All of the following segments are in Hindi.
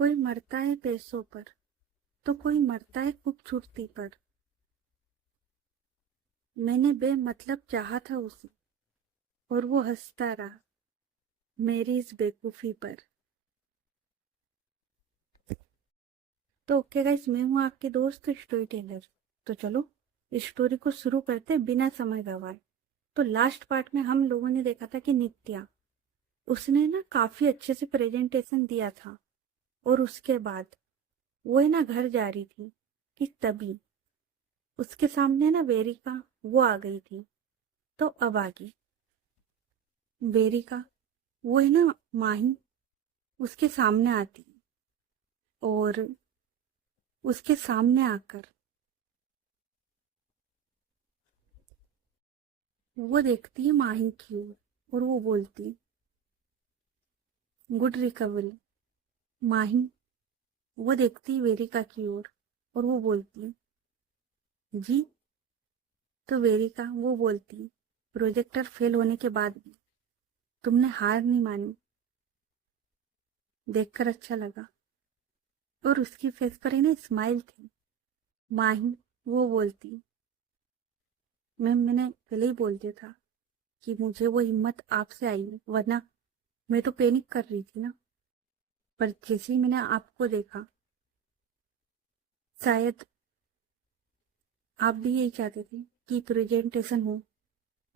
कोई मरता है पैसों पर तो कोई मरता है खूबसूरती पर। मैंने बेमतलब चाहा था उसे और वो हंसता रहा मेरी इस बेवकूफी पर। तो ओके गाइस, मैं हूँ आपके दोस्त स्टोरी टेलर। तो चलो इस स्टोरी को शुरू करते हैं बिना समय गवाए। तो लास्ट पार्ट में हम लोगों ने देखा था कि नित्या, उसने ना काफी अच्छे से प्रेजेंटेशन दिया था। और उसके बाद वो है ना घर जा रही थी कि तभी उसके सामने ना वेरिका वो आ गई थी। तो अब आगे वेरिका वो है ना माही उसके सामने आती है और उसके सामने आकर वो देखती है माही की ओर और वो बोलती, गुड रिकवरी माही। वो देखती है वेरिका की ओर और वो बोलती, जी। तो वेरिका वो बोलती, प्रोजेक्टर फेल होने के बाद भी तुमने हार नहीं मानी, देखकर अच्छा लगा। और उसकी फेस पर है ना स्माइल थी। माही वो बोलती, मैंने पहले ही बोल दिया था कि मुझे वो हिम्मत आपसे आई है, वरना मैं तो पैनिक कर रही थी ना। पर जैसे ही मैंने आपको देखा, शायद आप भी यही चाहते थे कि प्रेजेंटेशन हो।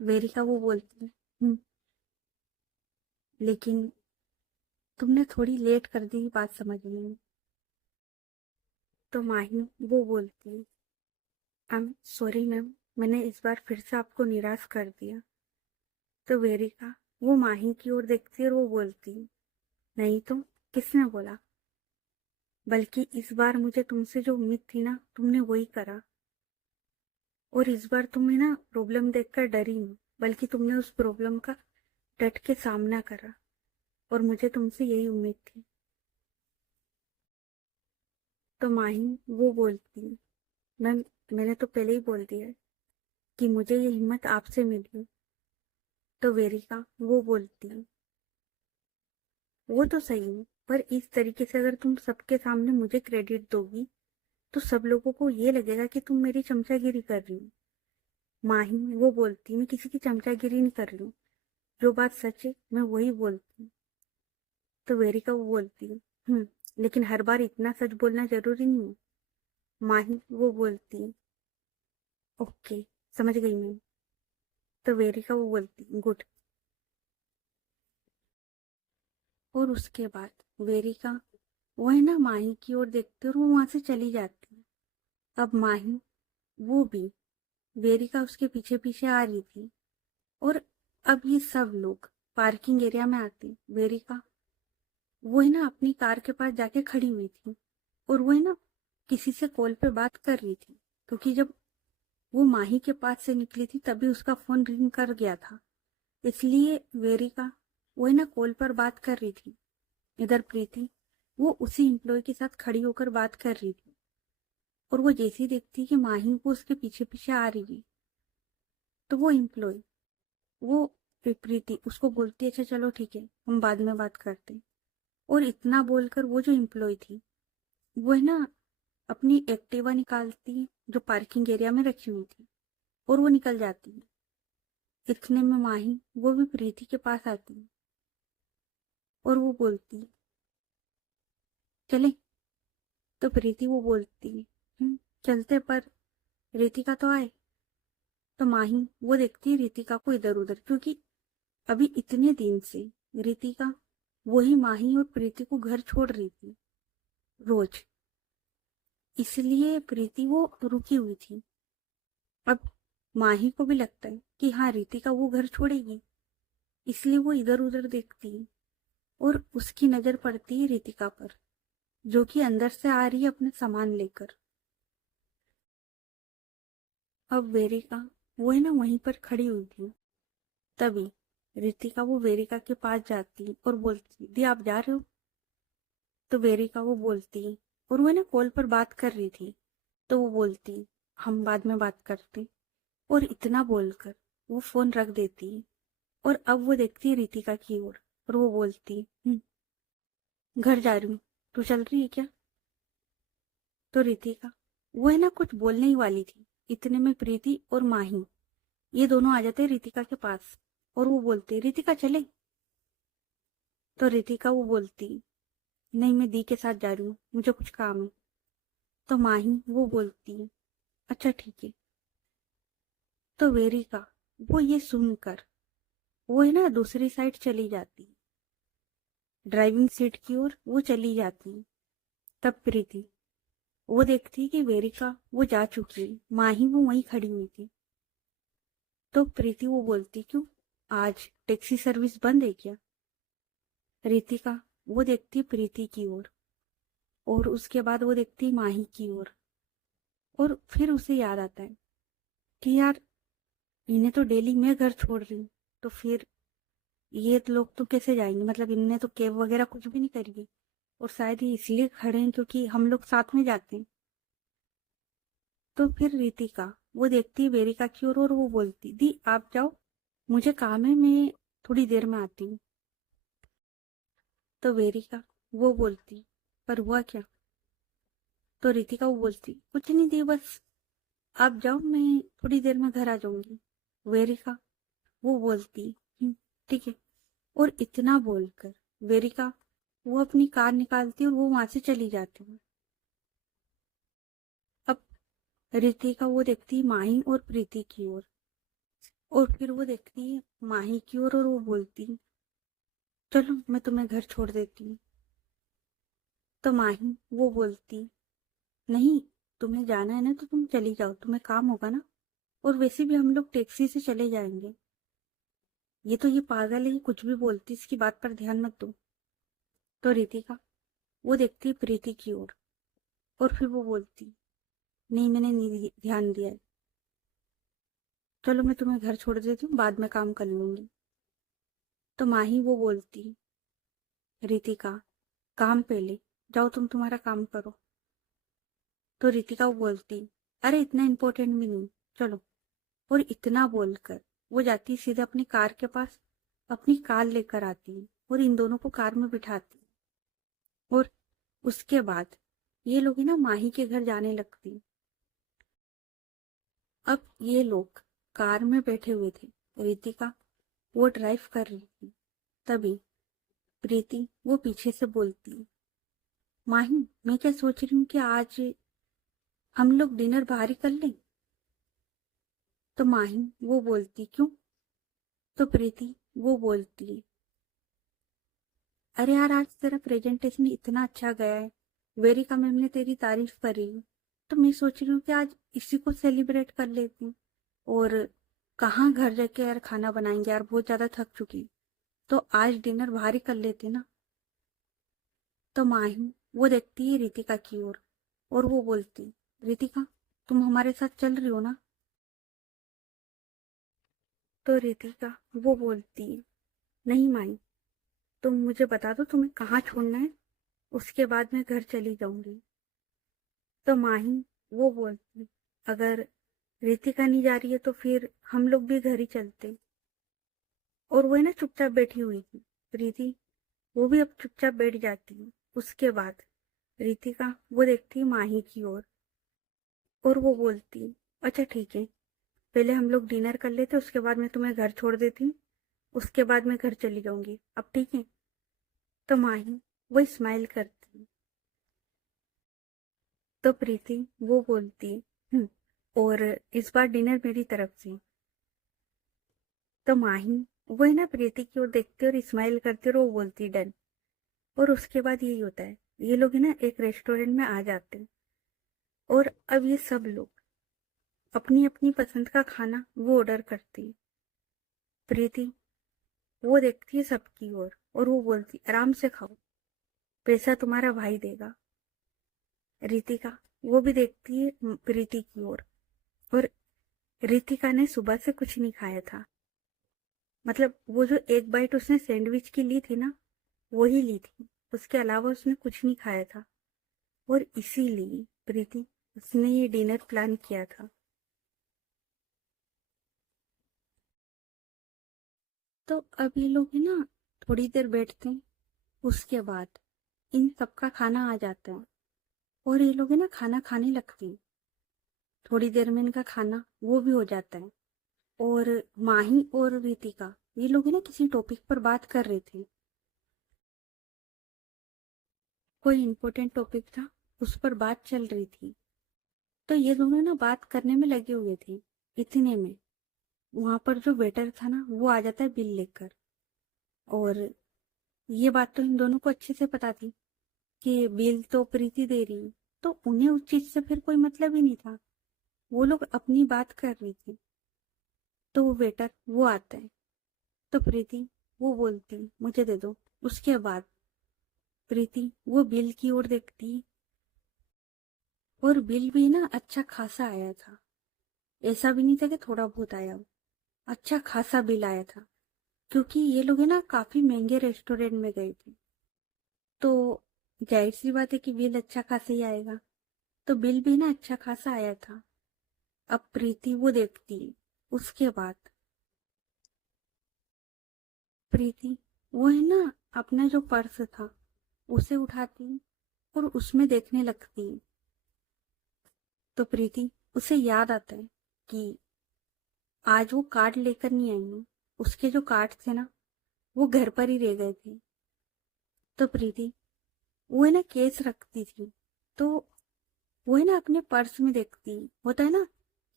वेरिका वो बोलती है, लेकिन तुमने थोड़ी लेट कर दी बात समझने में। तो माही वो बोलती है, आई एम सॉरी मैम, मैंने इस बार फिर से आपको निराश कर दिया। तो वेरिका वो माही की ओर देखती है और वो बोलती, नहीं तो किसने बोला, बल्कि इस बार मुझे तुमसे जो उम्मीद थी ना तुमने वही करा। और इस बार तुम्हें ना प्रॉब्लम देखकर डरी नहीं, बल्कि तुमने उस प्रॉब्लम का डट के सामना करा। और मुझे तुमसे यही उम्मीद थी। तो माही वो बोलती, मैम मैंने तो पहले ही बोल दिया है कि मुझे ये हिम्मत आपसे मिली। तो वेरिका वो बोलती, वो तो सही है, पर इस तरीके से अगर तुम सबके सामने मुझे क्रेडिट दोगी तो सब लोगों को ये लगेगा कि तुम मेरी चमचागिरी कर रही हो। माही वो बोलती, मैं किसी की चमचागिरी नहीं कर रही हूँ, जो बात सच है मैं वही बोलती हूँ। तो वेरिका वो बोलती है, लेकिन हर बार इतना सच बोलना जरूरी नहीं है। माही वो बोलती है, ओके समझ गई मैं। तो वेरिका वो बोलती, गुड। और उसके बाद वेरिका वो है ना माही की ओर देखती है और वो वहां से चली जाती है। अब माही वो भी वेरिका उसके पीछे पीछे आ रही थी। और अब ये सब लोग पार्किंग एरिया में आते। वेरिका वो है ना अपनी कार के पास जाके खड़ी हुई थी और वो है ना किसी से कॉल पे बात कर रही थी, क्योंकि जब वो माही के पास से निकली थी तभी उसका फोन रिंग कर गया था। इसलिए वेरिका वो है ना कॉल पर बात कर रही थी। इधर प्रीति वो उसी एम्प्लॉय के साथ खड़ी होकर बात कर रही थी। और वो जैसे ही देखती कि माही को उसके पीछे पीछे आ रही है, तो वो एम्प्लॉय वो प्रीति उसको बोलती, अच्छा चलो ठीक है हम बाद में बात करते हैं। और इतना बोलकर वो जो एम्प्लॉय थी वो है ना अपनी एक्टिवा निकालती जो पार्किंग एरिया में रखी हुई थी और वो निकल जाती है। इतने में माही वो भी प्रीति के पास आती है और वो बोलती, चले। तो प्रीति वो बोलती, चलते, पर रितिका तो आए। तो माही वो देखती है रितिका को इधर उधर, क्योंकि अभी इतने दिन से रितिका वही माही और प्रीति को घर छोड़ रही थी रोज। इसलिए प्रीति वो रुकी हुई थी। अब माही को भी लगता है कि हाँ रितिका वो घर छोड़ेगी, इसलिए वो इधर उधर देखती है। और उसकी नजर पड़ती है रितिका पर, जो कि अंदर से आ रही है अपने सामान लेकर। अब वेरिका वो है ना वहीं पर खड़ी हुई थी। तभी रितिका वो वेरिका के पास जाती और बोलती, दी आप जा रहे हो। तो वेरिका वो बोलती, और वो है ना कॉल पर बात कर रही थी, तो वो बोलती, हम बाद में बात करते। और इतना बोलकर वो फोन रख देती है। और अब वो देखती है रितिका की ओर और वो बोलती, घर जा रही हूँ, तू चल रही है क्या? तो रितिका, वो है ना कुछ बोलने ही वाली थी, इतने में प्रीति और माही ये दोनों आ जाते हैं रितिका के पास और वो बोलते रितिका चले। तो रितिका वो बोलती नहीं, मैं दी के साथ जा रही हूँ, मुझे कुछ काम है। तो माही वो बोलती अच्छा ठीक है। तो वेरिका वो ये सुनकर वो है ना दूसरी साइड चली जाती, ड्राइविंग सीट की ओर वो चली जाती। तब प्रीति वो देखती कि वेरिका वो जा चुकी है, माही वो वहीं खड़ी हुई थी। तो प्रीति वो बोलती क्यों, आज टैक्सी सर्विस बंद है क्या? रितिका वो देखती प्रीति की ओर और उसके बाद वो देखती माही की ओर और फिर उसे याद आता है कि यार इन्हें तो डेली मैं घर छोड़ रही हूँ, तो फिर ये लोग तो कैसे जाएंगे, मतलब इनने तो कैब वगैरह कुछ भी नहीं करी, और शायद ये इसलिए खड़े हैं क्योंकि हम लोग साथ में जाते हैं। तो फिर रितिका वो देखती है वेरिका की ओर और वो बोलती दी आप जाओ, मुझे काम है, मैं थोड़ी देर में आती हूँ। तो वेरिका वो बोलती पर हुआ क्या? तो रितिका वो बोलती कुछ नहीं दी, बस आप जाओ, मैं थोड़ी देर में घर आ जाऊंगी। वेरिका वो बोलती "हम्म, ठीक है।" और इतना बोलकर वेरिका वो अपनी कार निकालती और वो वहां से चली जाती है। अब रितिका वो देखती माही और प्रीति की ओर और फिर वो देखती है माही की ओर और वो बोलती चलो मैं तुम्हें घर छोड़ देती हूँ। तो माही वो बोलती नहीं, तुम्हें जाना है ना तो तुम चली जाओ, तुम्हें काम होगा ना, और वैसे भी हम लोग टैक्सी से चले जाएंगे। ये पागल है, ये कुछ भी बोलती, इसकी बात पर ध्यान मत दो। तो रितिका वो देखती है प्रीति की ओर और फिर वो बोलती नहीं, मैंने नहीं ध्यान दिया है, चलो मैं तुम्हें घर छोड़ देती हूँ, बाद में काम कर लूंगी। तो माही वो बोलती रितिका काम पहले, जाओ तुम तुम्हारा काम करो। तो रितिका वो बोलती अरे इतना इम्पोर्टेंट भी नहीं, चलो। और इतना बोलकर वो जाती सीधे अपनी कार के पास, अपनी कार लेकर आती है और इन दोनों को कार में बिठाती है। और उसके बाद ये लोग है ना माही के घर जाने लगती। अब ये लोग कार में बैठे हुए थे, रितिका वो ड्राइव कर रही थी। तभी प्रीति वो पीछे से बोलती माही मैं क्या सोच रही हूँ कि आज हम लोग डिनर बाहर ही कर लें। तो माही वो बोलती क्यों? तो प्रीति वो बोलती अरे यार आज तेरा प्रेजेंटेशन इतना अच्छा गया है, वेरिका मैम ने तेरी तारीफ करी, तो मैं सोच रही हूँ कि आज इसी को सेलिब्रेट कर लेती हूँ। और कहाँ घर जाके यार खाना बनाएंगे, यार बहुत ज्यादा थक चुकी, तो आज डिनर बाहर ही कर लेते ना। तो माही वो देखती है रितिका की ओर और वो बोलती रितिका तुम हमारे साथ चल रही हो ना? तो रितिका वो बोलती नहीं माही, तुम मुझे बता दो तुम्हें कहाँ छोड़ना है, उसके बाद मैं घर चली जाऊंगी। तो माही वो बोलती अगर रितिका नहीं जा रही है तो फिर हम लोग भी घर ही चलते। और वो है ना चुपचाप बैठी हुई थी प्रीति, वो भी अब चुपचाप बैठ जाती है। उसके बाद रितिका वो देखती है माही की ओर और वो बोलती अच्छा ठीक है, पहले हम लोग डिनर कर लेते, उसके बाद मैं तुम्हें घर छोड़ देती हूँ, उसके बाद मैं घर चली जाऊंगी, अब ठीक है? तो माही वो स्माइल करती। तो प्रीति वो बोलती हम्म और इस बार डिनर मेरी तरफ से। तो माही वो है ना प्रीति की ओर देखती और स्माइल करती और वो बोलती डन। और उसके बाद यही होता है, ये लोग है ना एक रेस्टोरेंट में आ जाते हैं और अब ये सब लोग अपनी अपनी पसंद का खाना वो ऑर्डर करते हैं। प्रीति वो देखती है सबकी ओर और वो बोलती आराम से खाओ, पैसा तुम्हारा भाई देगा। रितिका वो भी देखती है प्रीति की ओर और रितिका ने सुबह से कुछ नहीं खाया था, मतलब वो जो एक बाइट उसने सैंडविच की ली थी ना, वही ली थी, उसके अलावा उसने कुछ नहीं खाया था। और इसीलिए प्रीति उसने ये डिनर प्लान किया था। तो अब ये लोग है ना थोड़ी देर बैठते हैं, उसके बाद इन सबका खाना आ जाता है और ये लोग है ना खाना खाने लगते हैं। थोड़ी देर में इनका खाना वो भी हो जाता है। और माही और रितिका ये लोग है ना किसी टॉपिक पर बात कर रहे थे। कोई इम्पोर्टेंट टॉपिक था, उस पर बात चल रही थी। तो ये दोनों ना बात करने में लगे हुए थे। इतने में वहां पर जो वेटर था ना वो आ जाता है बिल लेकर। और ये बात तो इन दोनों को अच्छे से पता थी कि बिल तो प्रीति दे रही है, तो उन्हें उस चीज से फिर कोई मतलब ही नहीं था। वो लोग अपनी बात कर रहे थे। तो वो वेटर वो आता है, तो प्रीति वो बोलती मुझे दे दो। उसके बाद प्रीति वो बिल की ओर देखती और बिल भी ना अच्छा खासा आया था। ऐसा भी नहीं था कि थोड़ा बहुत आया हो, अच्छा खासा बिल आया था। क्योंकि ये लोग है ना काफी महंगे रेस्टोरेंट में गए थे, तो जाहिर सी बात है कि बिल अच्छा खासा ही आएगा। तो बिल भी ना अच्छा खासा आया था। अब प्रीति वो देखती। उसके बाद प्रीति वो है ना अपना जो पर्स था उसे उठाती और उसमें देखने लगती। तो प्रीति उसे याद आता है कि आज वो कार्ड लेकर नहीं आई हूँ। उसके जो कार्ड थे ना वो घर पर ही रह गए थे। तो प्रीति वो है ना केस रखती थी, तो वो है ना अपने पर्स में देखती। होता है ना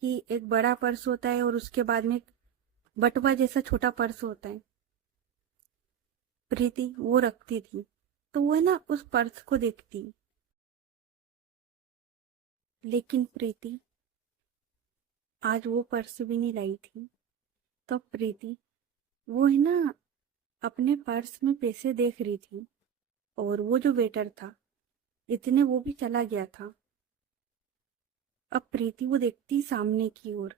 कि एक बड़ा पर्स होता है और उसके बाद में एक बटुआ जैसा छोटा पर्स होता है। प्रीति वो रखती थी, तो वो है ना उस पर्स को देखती। लेकिन प्रीति आज वो पर्स भी नहीं लाई थी। तो प्रीति वो है ना अपने पर्स में पैसे देख रही थी और वो जो वेटर था इतने वो भी चला गया था। अब प्रीति वो देखती सामने की ओर,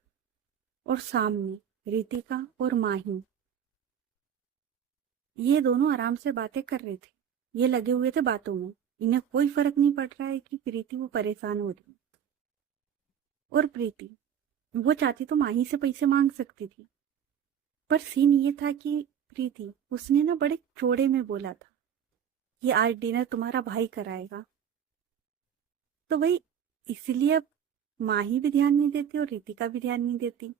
और सामने रितिका और माही ये दोनों आराम से बातें कर रहे थे। ये लगे हुए थे बातों में। इन्हें कोई फर्क नहीं पड़ रहा है कि प्रीति वो परेशान हो रही है। और प्रीति वो चाहती तो माही से पैसे मांग सकती थी, पर सीन ये था कि प्रीति उसने ना बड़े चौड़े में बोला था कि आज डिनर तुम्हारा भाई कराएगा। तो भाई इसलिए अब माही भी ध्यान नहीं देती और रितिका भी ध्यान नहीं देती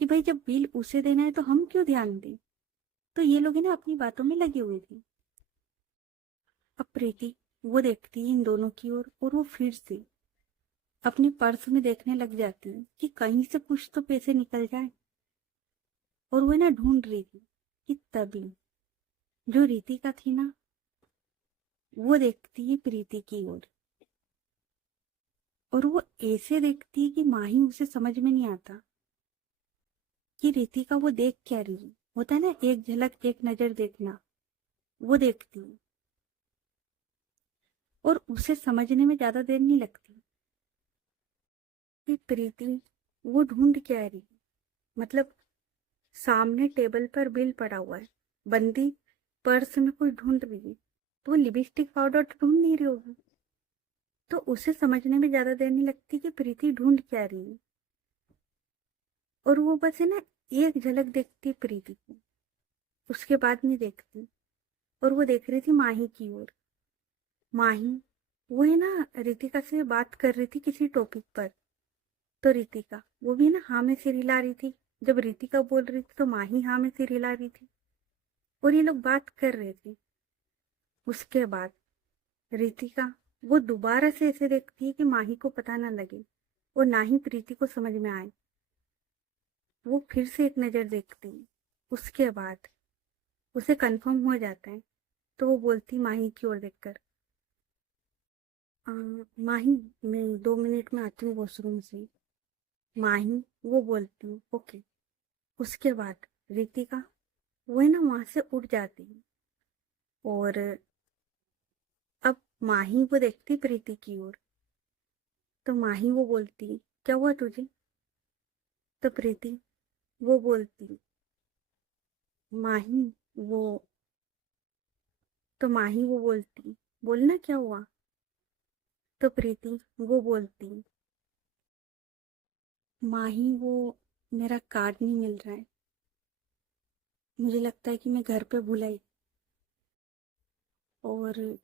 कि भाई जब बिल उसे देना है तो हम क्यों ध्यान दें। तो ये लोग है ना अपनी बातों में लगे हुए थे। अब प्रीति वो देखती है इन दोनों की ओर और वो फिर से अपने पर्स में देखने लग जाती है कि कहीं से कुछ तो पैसे निकल जाए। और वो ना ढूंढ रही थी कि तभी जो रितिका थी ना वो देखती है प्रीति की ओर। और वो ऐसे देखती है कि माही उसे समझ में नहीं आता कि रितिका वो देख क्या रही है। होता है ना एक झलक एक नजर देखना, वो देखती है। और उसे समझने में ज्यादा देर नहीं लगती कि प्रीति वो ढूंढ क्या रही है। मतलब सामने टेबल पर बिल पड़ा हुआ है, बंदी पर्स में कुछ ढूंढ रही है, तो वो लिपस्टिक पाउडर तो ढूंढ नहीं रही होगी। तो उसे समझने में ज्यादा देर नहीं लगती कि प्रीति ढूंढ क्या रही है। और वो बस है ना एक झलक देखती प्रीति को, उसके बाद नहीं देखती। और वो देख रही थी माही की ओर। माही वो है ना रितिका से बात कर रही थी किसी टॉपिक पर। तो रितिका वो भी ना हाँ में सिर हिला रही थी। जब रितिका बोल रही थी तो माही हाँ में सिर हिला रही थी और ये लोग बात कर रहे थे। उसके बाद रितिका वो दोबारा से ऐसे देखती है कि माही को पता ना लगे और ना ही प्रीति को समझ में आए। वो फिर से एक नजर देखती है। उसके बाद उसे कंफर्म हो जाता है, तो वो बोलती माही की ओर देखकर, "आ, माही मैं 2 मिनट में आती हूँ वॉशरूम से।" माही वो बोलती हूँ ओके। उसके बाद रितिका वो है ना वहां से उठ जाती है। और अब माही वो देखती प्रीति की ओर। तो माही वो बोलती क्या हुआ तुझे। तो प्रीति वो बोलती माही वो तो माही वो बोलती बोलना क्या हुआ। तो प्रीति वो बोलती माही वो मेरा कार्ड नहीं मिल रहा है, मुझे लगता है कि मैं घर पे भूल आई। और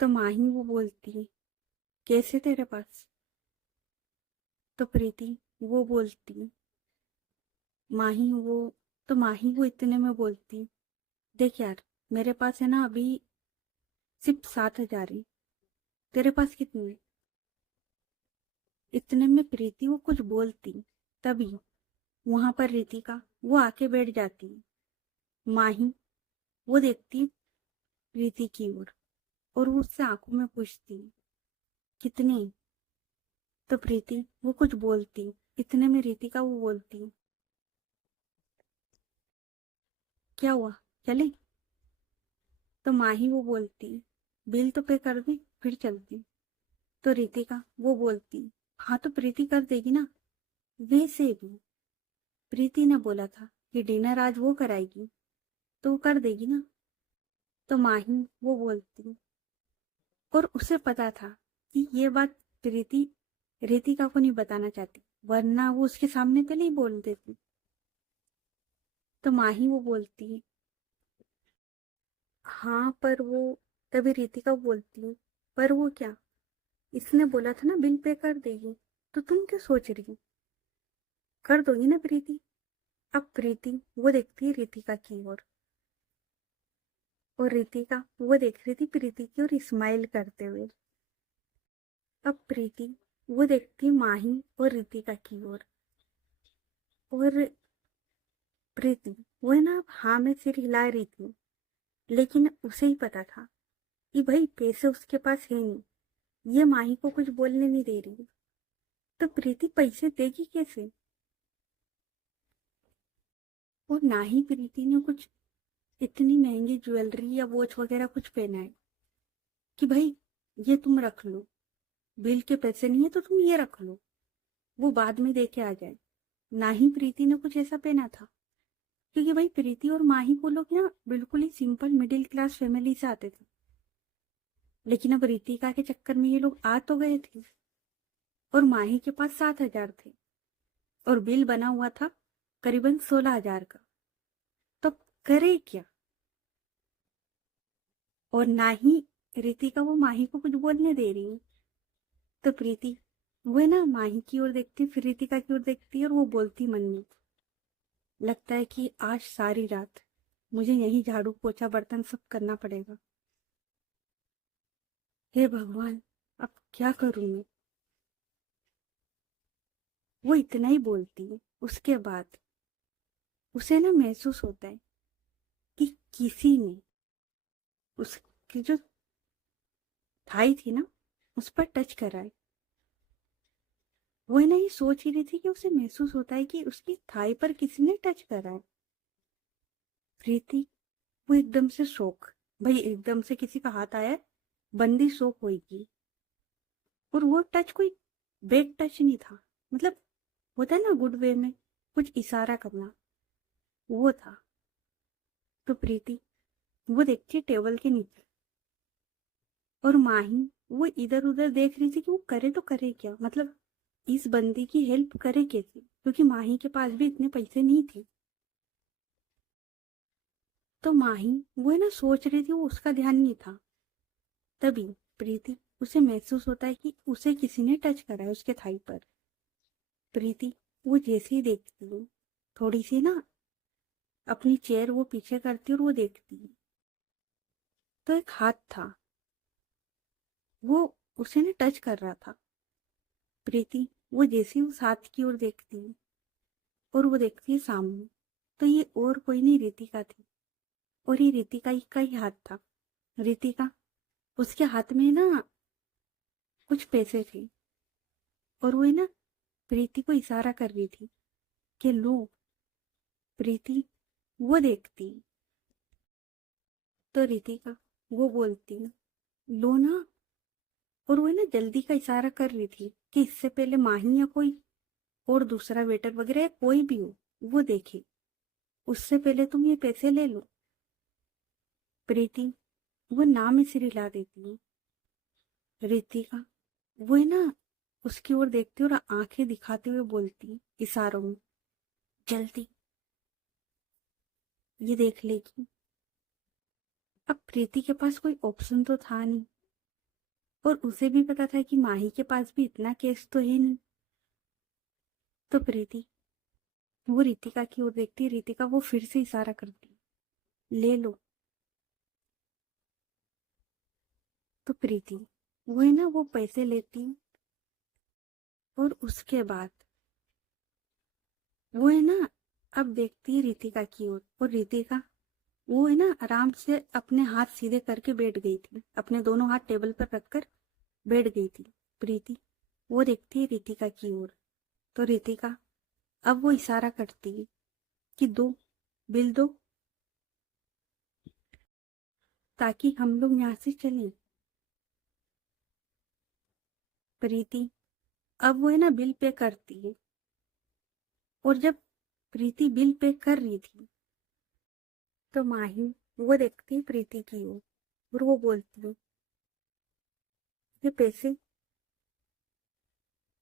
तो माही वो बोलती, कैसे तेरे पास? तो प्रीति वो बोलती, माही वो तो माही वो इतने में बोलती, देख यार, मेरे पास है ना अभी सिर्फ 7,000 है, तेरे पास कितने? इतने में प्रीति वो कुछ बोलती, तभी वहां पर रितिका वो आके बैठ जाती। माही वो देखती प्रीति की ओर और वो उससे आंखों में पूछती, कितने? तो प्रीति वो कुछ बोलती, इतने में रितिका वो बोलती, क्या हुआ, चले? तो माही वो बोलती, बिल तो पे कर दे फिर चलती। तो रितिका वो बोलती, हाँ तो प्रीति कर देगी ना। वैसे भी प्रीति ने बोला था कि डिनर आज वो कराएगी, तो वो कर देगी ना। तो माही वो बोलती, और उसे पता था कि ये बात प्रीति रितिका को नहीं बताना चाहती, वरना वो उसके सामने पहले ही बोल देती। तो माही वो बोलती, हाँ पर वो, तभी रितिका बोलती, पर वो क्या, इसने बोला था ना बिल पे कर देगी, तो तुम क्या सोच रही हो, कर दोगी ना प्रीति? अब प्रीति वो देखती है रितिका की ओर, और रितिका वो देख रही थी प्रीति की ओर स्माइल करते हुए। अब प्रीति वो देखती माही और रितिका की ओर, और प्रीति वो है ना हाँ में सिर हिला रही थी, लेकिन उसे ही पता था कि भाई पैसे उसके पास है नहीं, ये माही को कुछ बोलने नहीं दे रही, तो प्रीति पैसे देगी कैसे? और ना ही प्रीति ने कुछ इतनी महंगी ज्वेलरी या वॉच वगैरह कुछ पहना है कि भाई ये तुम रख लो, बिल के पैसे नहीं है तो तुम ये रख लो, वो बाद में दे के आ जाए। ना ही प्रीति ने कुछ ऐसा पहना था, क्योंकि भाई प्रीति और माही को लोग ना बिल्कुल ही सिंपल मिडिल क्लास फैमिली से आते थे, लेकिन अब रितिका के चक्कर में ये लोग आ तो गए थे, और माही के पास 7,000 थे, और बिल बना हुआ था करीबन 16,000 का। तो करे क्या? और ना ही रितिका वो माही को कुछ बोलने दे रही है। तो प्रीति वो है ना माही की ओर देखती, फिर रितिका की ओर देखती है, और वो बोलती मन में, लगता है कि आज सारी रात मुझे यही झाड़ू पोछा बर्तन सब करना पड़ेगा। हे भगवान, अब क्या करूं मैं? वो इतना ही बोलती है। उसके बाद उसे ना महसूस होता है कि किसी ने उसकी जो थाई थी ना उस पर टच करा है। वो है ना ये सोच ही रही थी कि उसे महसूस होता है कि उसकी थाई पर किसी ने टच करा है। प्रीति वो एकदम से शौक, भाई एकदम से किसी का हाथ आया है, बंदी शौक होगी। और वो टच कोई बैड टच नहीं था, मतलब होता है ना गुड वे में कुछ इशारा करना, वो था। तो प्रीति वो देखती है टेबल के नीचे, और माही वो इधर उधर देख रही थी कि वो करे तो करे क्या, मतलब इस बंदी की हेल्प करे कैसे, क्योंकि माही के पास भी इतने पैसे नहीं थे। तो माही वो है ना सोच रही थी, वो उसका ध्यान नहीं था। तभी प्रीति उसे महसूस होता है कि उसे किसी ने टच करा है उसके थाई पर। प्रीति वो जैसे ही देखती है, थोड़ी सी ना अपनी चेयर वो पीछे करती है और वो देखती है, तो एक हाथ था, वो उसे ना टच कर रहा था। प्रीति वो जैसे ही उस हाथ की ओर देखती है, और वो देखती है सामने, तो ये और कोई नहीं रितिका थी, और ये रितिका ही का ही हाथ था। रितिका उसके हाथ में ना कुछ पैसे थे, और वो है ना प्रीति को इशारा कर रही थी कि लो। प्रीति वो देखती, तो रितिका वो बोलती, लो ना। और वो है ना जल्दी का इशारा कर रही थी कि इससे पहले माही या कोई और दूसरा वेटर वगैरह या कोई भी हो वो देखे, उससे पहले तुम ये पैसे ले लो। प्रीति वो ना में सिर हिला देती है। रितिका वो है ना उसकी ओर देखती और आंखें दिखाते हुए बोलती इशारों में, जल्दी, ये देख लेगी। अब प्रीति के पास कोई ऑप्शन तो था नहीं, और उसे भी पता था कि माही के पास भी इतना केस तो है नहीं। तो प्रीति वो रितिका की ओर देखती, रितिका वो फिर से इशारा करती, ले लो। तो प्रीति वो है ना वो पैसे लेती, और उसके बाद वो है ना अब देखती है रितिका की ओर, और रितिका वो है ना आराम से अपने हाथ सीधे करके बैठ गई थी, अपने दोनों हाथ टेबल पर रखकर बैठ गई थी। प्रीति वो देखती है रितिका की ओर, तो रितिका अब वो इशारा करती है कि दो, बिल दो, ताकि हम लोग यहाँ से चलें। प्रीति अब वो है ना बिल पे करती है, और जब प्रीति बिल पे कर रही थी तो माही वो देखती है प्रीति की ओर, और वो बोलती है, ये पैसे।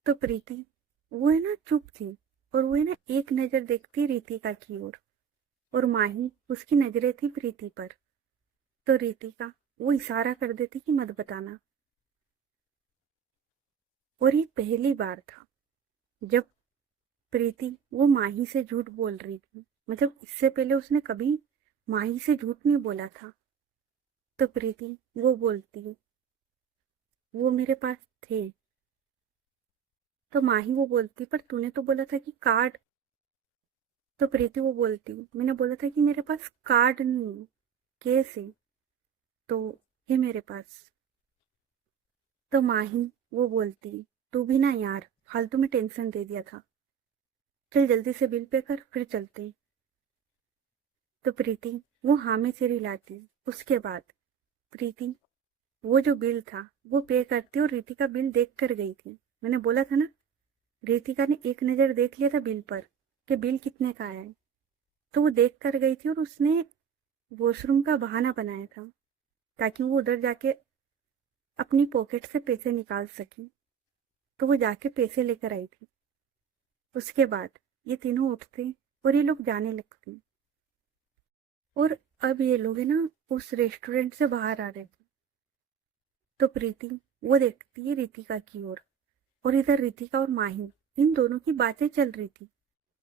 तो प्रीति वो है ना चुप थी, और वो है ना एक नजर देखती रितिका की ओर, और माही उसकी नजरें थी प्रीति पर। तो रितिका वो इशारा कर देती कि मत बताना। और ये पहली बार था जब प्रीति वो माही से झूठ बोल रही थी, मतलब इससे पहले उसने कभी माही से झूठ नहीं बोला था। तो प्रीति वो बोलती, वो मेरे पास थे। तो माही वो बोलती, पर तूने तो बोला था कि कार्ड। तो प्रीति वो बोलती, मैंने बोला था कि मेरे पास कार्ड नहीं है, केस है, तो है मेरे पास। तो माही वो बोलती, तू भी ना यार फालतू में टेंशन दे दिया था, चल जल्दी से बिल पे कर फिर चलते हैं। तो प्रीति वो हाँ में सिर हिलाती। उसके बाद प्रीति वो जो बिल था वो पे करती, और रितिका बिल देख कर गई थी। मैंने बोला था ना, रितिका ने एक नजर देख लिया था बिल पर कि बिल कितने का आया है, तो वो देख कर गई थी, और उसने वॉशरूम का बहाना बनाया था ताकि वो उधर जाके अपनी पॉकेट से पैसे निकाल सके। तो वो जाके पैसे लेकर आई थी। उसके बाद ये तीनों उठते और ये लोग जाने लगते, और अब ये लोग है ना उस रेस्टोरेंट से बाहर आ रहे थे। तो प्रीति वो देखती है रितिका की ओर, और इधर रितिका और माही इन दोनों की बातें चल रही थी।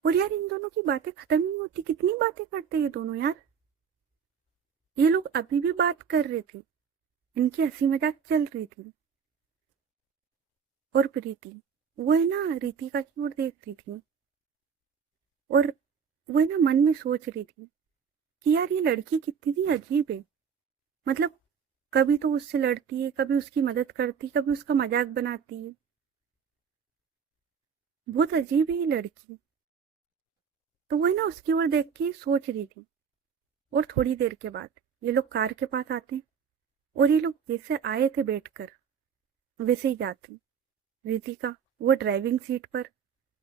और यार इन दोनों की बातें खत्म नहीं होती, कितनी बातें करते ये दोनों यार। ये लोग अभी भी बात कर रहे थे, इनकी हंसी मजाक चल रही थी। और प्रीति वो है ना रितिका की ओर देख रही थी, और वो है ना मन में सोच रही थी कि यार ये लड़की कितनी अजीब है। मतलब कभी तो उससे लड़ती है, कभी उसकी मदद करती, कभी उसका मजाक बनाती है। बहुत अजीब है ये लड़की। तो वो है ना उसकी ओर देख के सोच रही थी। और थोड़ी देर के बाद ये लोग कार के पास आते, और ये लोग जैसे आए थे बैठकर वैसे ही जाते। रितिका वो ड्राइविंग सीट पर,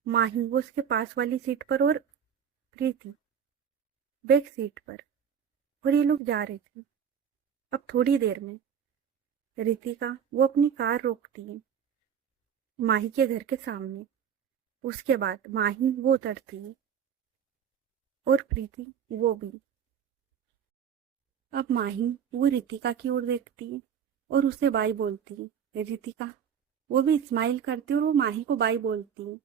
माही वो उसके पास वाली सीट पर, और प्रीति बैक सीट पर। और ये लोग जा रहे थे। अब थोड़ी देर में रितिका वो अपनी कार रोकती है माही के घर के सामने। उसके बाद माही वो उतरती है, और प्रीति वो भी। अब माही वो रितिका की ओर देखती है, और उसे बाय बोलती है। रितिका वो भी स्माइल करती है, और वो माही को बाय बोलती है।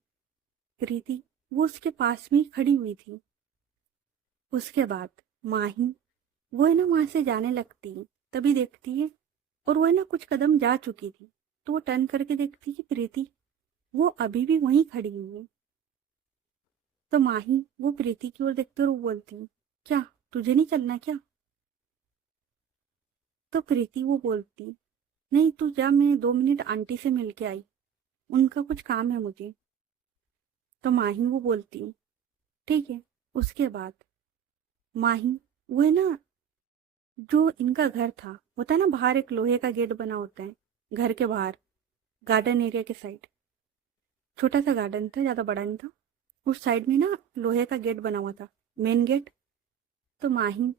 प्रीति वो उसके पास में ही खड़ी हुई थी। उसके बाद माही वो है ना वहां से जाने लगती है, तभी देखती है, और वो है ना कुछ कदम जा चुकी थी, तो वो टर्न करके देखती है कि प्रीति वो अभी भी वहीं खड़ी हुई है। तो माही वो प्रीति की ओर देखते और वो बोलती है, क्या तुझे नहीं चलना क्या? तो प्रीति वो बोलती, नहीं तू जा, मैं 2 मिनट आंटी से मिल के आई, उनका कुछ काम है मुझे। तो माही वो बोलती, ठीक है। उसके बाद माही वो है ना जो इनका घर था, होता है ना बाहर एक लोहे का गेट बना होता है घर के बाहर, गार्डन एरिया के साइड, छोटा सा गार्डन था, ज्यादा बड़ा नहीं था। उस साइड में ना लोहे का गेट बना हुआ था, मेन गेट। तो माही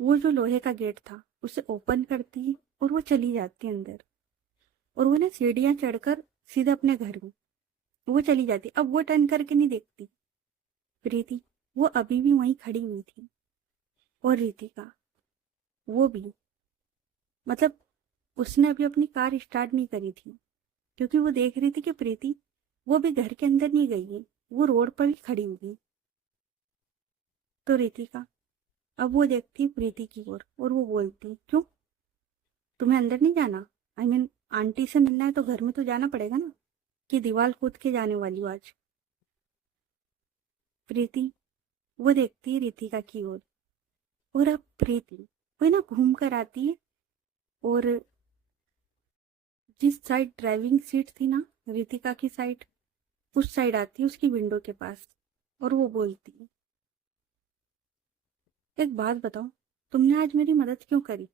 वो जो लोहे का गेट था उसे ओपन करती है, और वो चली जाती है अंदर, और वो ना सीढ़ियां चढ़कर सीधे अपने घर में वो चली जाती। अब वो टर्न करके नहीं देखती। प्रीति वो अभी भी वहीं खड़ी हुई थी, और रितिका वो भी, मतलब उसने अभी अपनी कार स्टार्ट नहीं करी थी, क्योंकि वो देख रही थी कि प्रीति वो भी घर के अंदर नहीं गई है, वो रोड पर ही खड़ी हुई। तो रितिका अब वो देखती प्रीति की ओर और वो बोलती, क्यों, तुम्हें अंदर नहीं जाना? आई मीन आंटी से मिलना है तो घर में तो जाना पड़ेगा ना, कि दीवार कूद के जाने वाली हूँ आज? प्रीति वो देखती है रितिका की ओर, और अब प्रीति वो ना घूम कर आती है और जिस साइड ड्राइविंग सीट थी ना रितिका की साइड, उस साइड आती है उसकी विंडो के पास, और वो बोलती है, एक बात बताओ, तुमने आज मेरी मदद क्यों करी?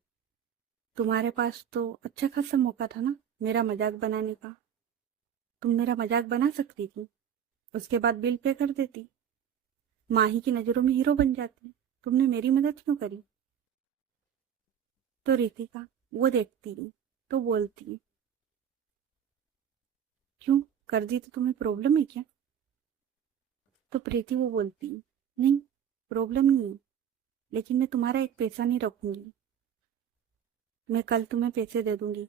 तुम्हारे पास तो अच्छा खासा मौका था ना मेरा मजाक बनाने का, तुम मेरा मजाक बना सकती थी, उसके बाद बिल पे कर देती, माही की नजरों में हीरो बन जाती। तुमने मेरी मदद क्यों करी? तो रितिका वो देखती है तो बोलती है, क्यों, कर दी तो तुम्हें प्रॉब्लम है क्या? तो प्रीति वो बोलती है, नहीं, प्रॉब्लम नहीं है, लेकिन मैं तुम्हारा एक पैसा नहीं रखूंगी, मैं कल तुम्हें पैसे दे दूंगी,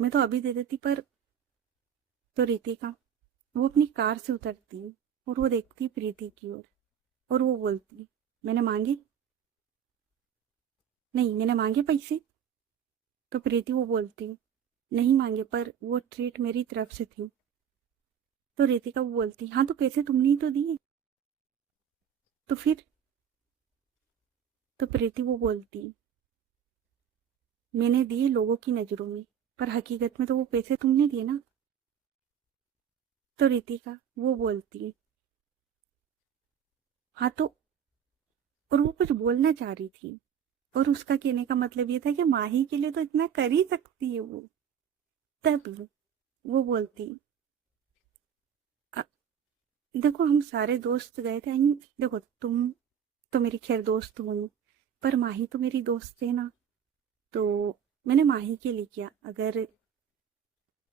मैं तो अभी दे देती पर। तो रितिका वो अपनी कार से उतरती है और वो देखती है प्रीति की ओर, और वो बोलती है, मैंने मांगे? नहीं, मैंने मांगे पैसे? तो प्रीति वो बोलती है, नहीं मांगे, पर वो ट्रीट मेरी तरफ से थी। तो रितिका वो बोलती, हाँ तो पैसे तुमने ही तो दिए, तो फिर? तो प्रीति वो बोलती, मैंने दिए लोगों की नजरों में, पर हकीकत में तो वो पैसे तुमने दिए ना। तो रितिका वो बोलती, हाँ तो, और वो कुछ बोलना चाह रही थी, और उसका कहने का मतलब ये था कि माही के लिए तो इतना कर ही सकती है वो। तब वो बोलती, "अ, देखो हम सारे दोस्त गए थे, I mean, देखो तुम तो मेरी खैर दोस्त हो नहीं, पर माही तो मेरी दोस्त है ना, तो मैंने माही के लिए किया। अगर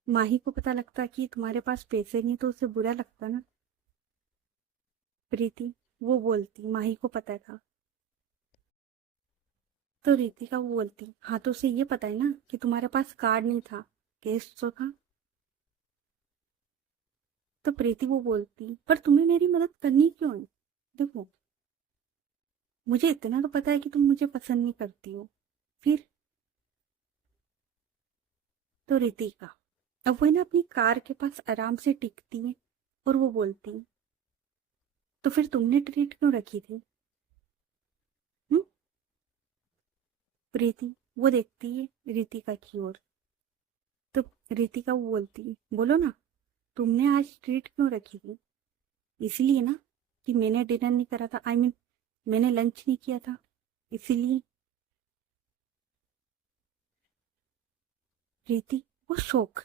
माही को पता लगता कि तुम्हारे पास पैसे नहीं तो उसे बुरा लगता ना। प्रीति वो बोलती, माही को पता था। तो रितिका वो बोलती, हाँ तो उसे ये पता है ना कि तुम्हारे पास कार्ड नहीं था, कैश तो था। तो प्रीति वो बोलती, पर तुम्हें मेरी मदद करनी क्यों है? देखो, मुझे इतना तो पता है कि तुम मुझे पसंद नहीं करती हो, फिर? तो रितिका अब वो ना अपनी कार के पास आराम से टिकती है और वो बोलती, तो फिर तुमने ट्रीट क्यों रखी थी? हम्म? प्रीति वो देखती है रितिका की ओर, तो रितिका वो बोलती, बोलो ना, तुमने आज ट्रीट क्यों रखी थी? इसलिए ना कि मैंने डिनर नहीं करा था, आई मीन मैंने लंच नहीं किया था, इसीलिए। प्रीति वो शौक,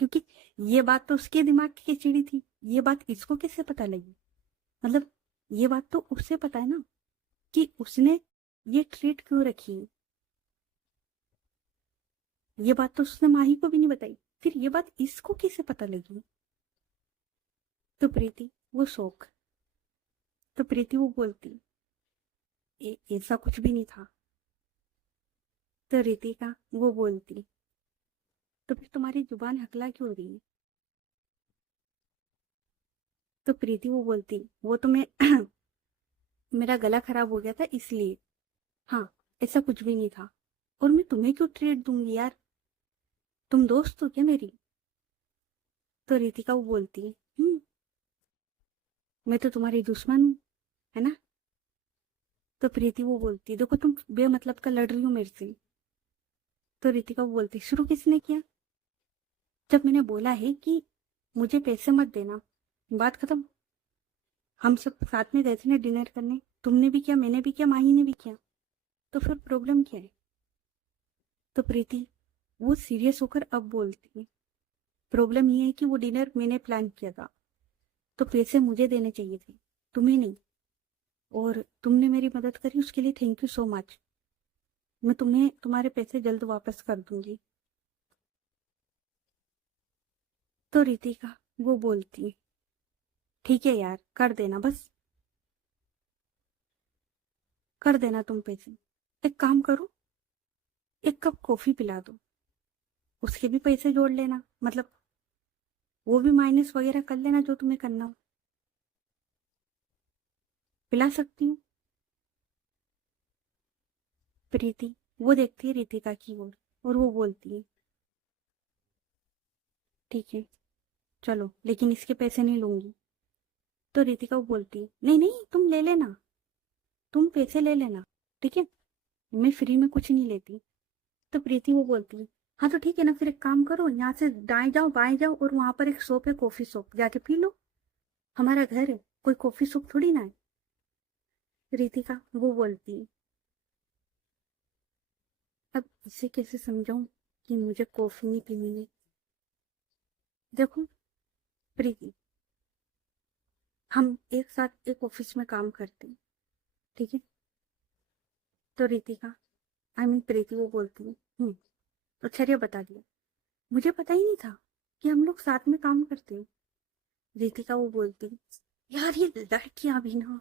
क्योंकि ये बात तो उसके दिमाग की खिचड़ी थी, ये बात इसको कैसे पता लगी? मतलब ये बात तो उससे पता है ना कि उसने ये ट्रीट क्यों रखी, ये बात तो उसने माही को भी नहीं बताई, फिर ये बात इसको कैसे पता लगी? तो प्रीति वो शौक, तो प्रीति वो बोलती, ऐसा कुछ भी नहीं था। तो रितिका वो बोलती, तो फिर तुम्हारी जुबान हकला क्यों रही है? तो प्रीति वो बोलती, वो तो मैं मेरा गला खराब हो गया था इसलिए, हाँ, ऐसा कुछ भी नहीं था, और मैं तुम्हें क्यों ट्रीट दूंगी यार, तुम दोस्त हो क्या मेरी? तो रितिका वो बोलती, मैं तो तुम्हारी दुश्मन हूँ, है ना? तो प्रीति वो बोलती, देखो तुम बेमतलब का लड़ रही हो मेरे से। तो रितिका वो बोलती, शुरू किसने किया? जब मैंने बोला है कि मुझे पैसे मत देना, बात खत्म। हम सब साथ में गए थे ना डिनर करने, तुमने भी किया, मैंने भी किया, माही ने भी किया, तो फिर प्रॉब्लम क्या है? तो प्रीति वो सीरियस होकर अब बोलती है, प्रॉब्लम ये है कि वो डिनर मैंने प्लान किया था, तो पैसे मुझे देने चाहिए थे, तुम्हें नहीं, और तुमने मेरी मदद करी उसके लिए थैंक यू सो मच, मैं तुम्हें तुम्हारे पैसे जल्द वापस कर दूंगी। तो रितिका वो बोलती, ठीक है यार, कर देना बस, कर देना तुम पैसे। एक काम करो, एक कप कॉफी पिला दो, उसके भी पैसे जोड़ लेना, मतलब वो भी माइनस वगैरह कर लेना जो तुम्हें करना हो। पिला सकती हूँ। प्रीति वो देखती है रितिका की ओर और वो बोलती है ठीक है चलो, लेकिन इसके पैसे नहीं लूंगी। तो रितिका वो बोलती है नहीं नहीं तुम ले लेना, तुम पैसे ले लेना, ठीक है, मैं फ्री में कुछ नहीं लेती। तो प्रीति वो बोलती है हाँ तो ठीक है ना, फिर एक काम करो, यहाँ से दाएं जाओ बाएं जाओ और वहां पर एक शॉप है, कॉफी शॉप, जाके पी लो, हमारा घर है, कोई कॉफी शॉप थोड़ी ना है। रितिका वो बोलती है अब इसे कैसे समझाऊं कि मुझे कॉफी नहीं पीनी है। देखो प्रीति, हम एक साथ एक ऑफिस में काम करते हैं, ठीक है। तो रितिका आई मीन प्रीति वो बोलती है तो अच्छा बता दिया, मुझे पता ही नहीं था कि हम लोग साथ में काम करते हैं। रितिका वो बोलती यार ये लड़कियां भी ना।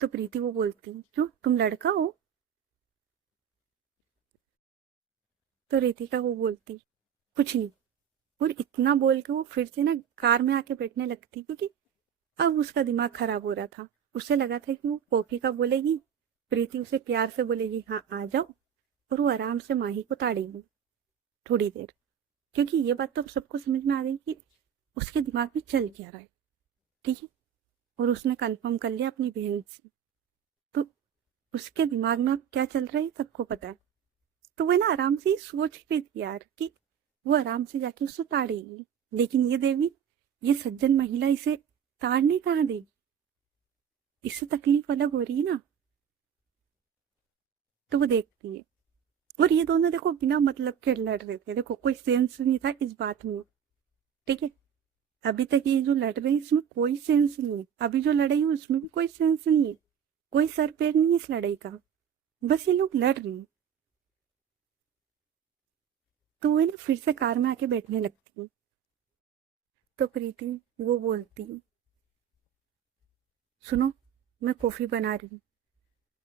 तो प्रीति वो बोलती क्यों तुम लड़का हो। तो रितिका वो बोलती कुछ नहीं, और इतना बोल के वो फिर से ना कार में आके बैठने लगती, क्योंकि अब उसका दिमाग खराब हो रहा था। उसे लगा था कि वो कॉफी का बोलेगी, प्रीति उसे प्यार से बोलेगी हाँ आ जाओ, और वो आराम से माही को ताड़ेगी थोड़ी देर, क्योंकि ये बात तो अब सबको समझ में आ गई कि उसके दिमाग में चल क्या रहा है, ठीक है। और उसने कंफर्म कर लिया अपनी बहन से, तो उसके दिमाग में अब क्या चल रहा है सबको पता है। तो वो ना आराम से ही सोच रही थी यार कि वो आराम से जाके उसको ताड़ेगी, लेकिन ये देवी, ये सज्जन महिला इसे ताड़ने कहाँ देगी, इससे तकलीफ अलग हो रही है ना। तो वो देखती है, और ये दोनों देखो बिना मतलब के लड़ रहे थे, देखो कोई सेंस नहीं था इस बात में, ठीक है। अभी तक ये जो लड़ रहे हैं इसमें कोई सेंस नहीं है, अभी जो लड़ाई हुई उसमें भी कोई सेंस नहीं है, कोई सर पैर नहीं है इस लड़ाई का, बस ये लोग लड़ रहे हैं। तो वो है ना फिर से कार में आके बैठने लगती है। तो प्रीति वो बोलती सुनो, मैं कॉफी बना रही हूँ,